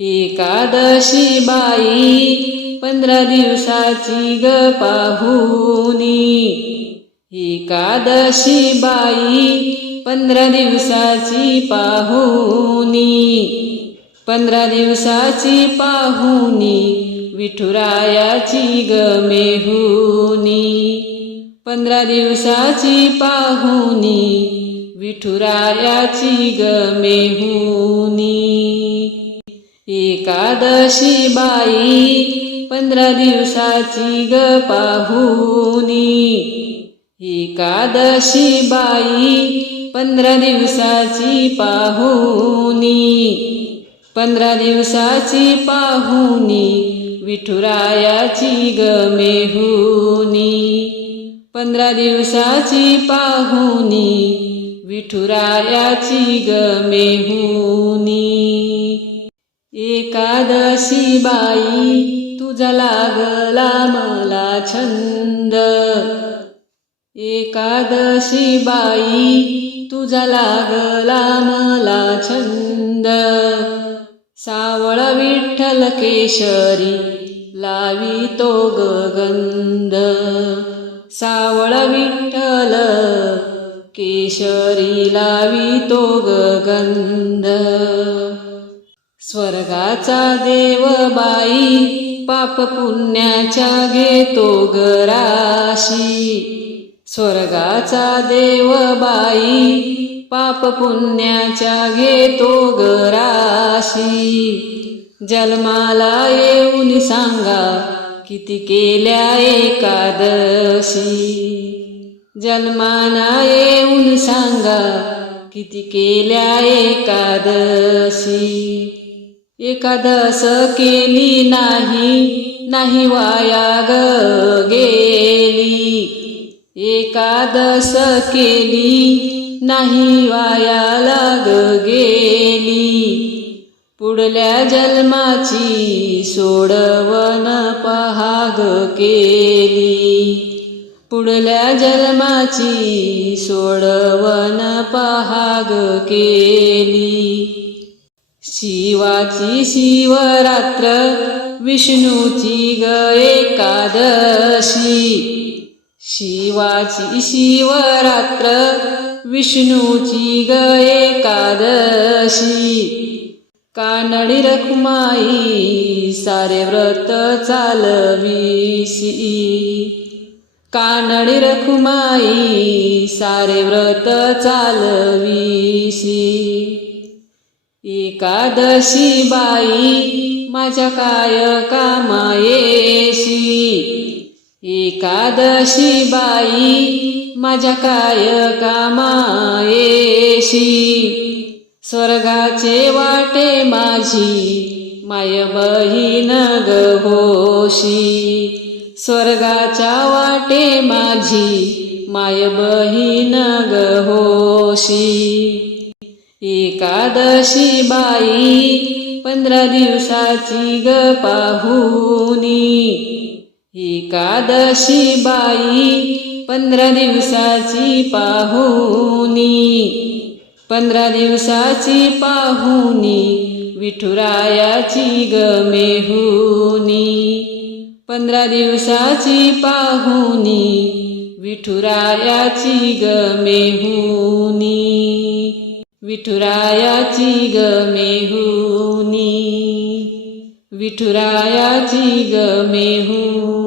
एकादशी बाई पंधरा दिवसाची ग पाहुनी एकादशी बाई पंधरा दिवसाची पाहुनी पंधरा दिवसाची पाहुनी विठुरायाची ग मेहुनी पंधरा दिवसाची पाहुनी विठुरायाची ग मेहुनी एकादशी बाई पंधरा दिवसाची ग पाहुनी. एकादशी बाई पंधरा दिवसाची पाहुनी. पंधरा दिवसाची पाहुनी विठुरायाची ग मेहुनी. पंधरा दिवसाची पाहुनी विठुरायाची ग मेहुनी. एकादशी बाई तुझा लागला मला छंद. एकादशी बाई तुझा लागला मला छंद. सावळ विठ्ठल केशरी लावी तो गंध. सावळ विठ्ठल केशरी लावी तो गंध. स्वर्गाचा देव बाई पाप पुण्याच्या घेतो गराशी स्वर्गाचा देव बाई पाप पुण्याच्या घेतो गराशी जन्माला येऊन सांगा किती केल्या एकादशी. जन्माना येऊन सांगा किती केल्या एकादशी. एकादस केली नाही नाही वाया ग गेली. एकादश केली नाही वाया लाग गेली. पुढल्या जन्माची सोडवन पहाग केली. पुढल्या जन्माची सोडवन पहाग केली. शिवाची शिवरात्र विष्णूची ग एकादशी. शिवाची शिवरात्र विष्णूची ग एकादशी. कानडी रखुमाई सारे व्रत चालविसी. कानडी रखुमाई सारे व्रत चालविसी. एकादशी बाई माझ्या काय कामायेशी? एकादशी बाई माझ्या काय कामायेशी? स्वर्गाचे वाटे माझी माय बहीण होशी. स्वर्गाच्या वाटे माझी माय बहीण होशी. एकादशी बाई पंधरा दिवसाची ग पाहुनी एकादशी बाई पंधरा दिवसाची पाहुनी पंधरा दिवसाची पाहुनी विठुरायाची ग मेहुनी पंधरा दिवसाची पाहुनी विठुरायाची ग मेहुनी विठुरायाची ग मेहुनी. विठुरायाची ग मेहू